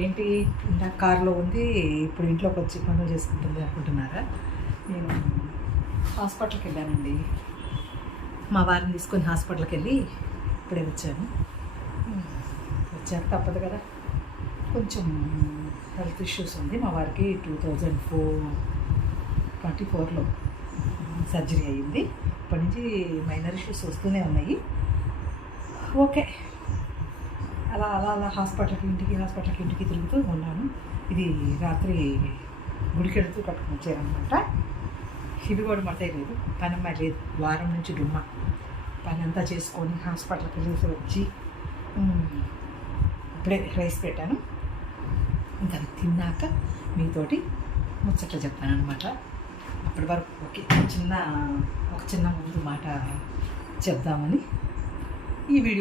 ఏంటి ఇందాక కారులో ఉంది, ఇప్పుడు ఇంట్లోకి వచ్చి పనులు చేసుకుంటుంది అనుకుంటున్నారా? నేను హాస్పిటల్కి వెళ్ళానండి. మా వారిని తీసుకొని హాస్పిటల్కి వెళ్ళి ఇప్పుడే వచ్చాను. వచ్చాక తప్పదు కదా, కొంచెం హెల్త్ ఇష్యూస్ ఉంది. మా వారికి 2024లో సర్జరీ అయ్యింది. ఇప్పటి నుంచి మైనర్ ఇష్యూస్ వస్తూనే ఉన్నాయి. ఓకే, అలా అలా అలా హాస్పిటల్కి ఇంటికి తిరుగుతూ ఉన్నాను. ఇది రాత్రి గుడికెడుతూ కట్టుకుని వచ్చారనమాట. ఇది కూడా మతలేదు, పని అమ్మాయి లేదు, వారం నుంచి డుమ్మ పని అంతా చేసుకొని హాస్పిటల్కి వెళ్ళేసి వచ్చి ఇప్పుడే రైస్ పెట్టాను. ఇంకా అది తిన్నాక మీతోటి ముచ్చట్లు చెప్తాను అనమాట. అప్పటి వరకు ఒక చిన్న ముందు మాట చెప్దామని ఈ వీడియో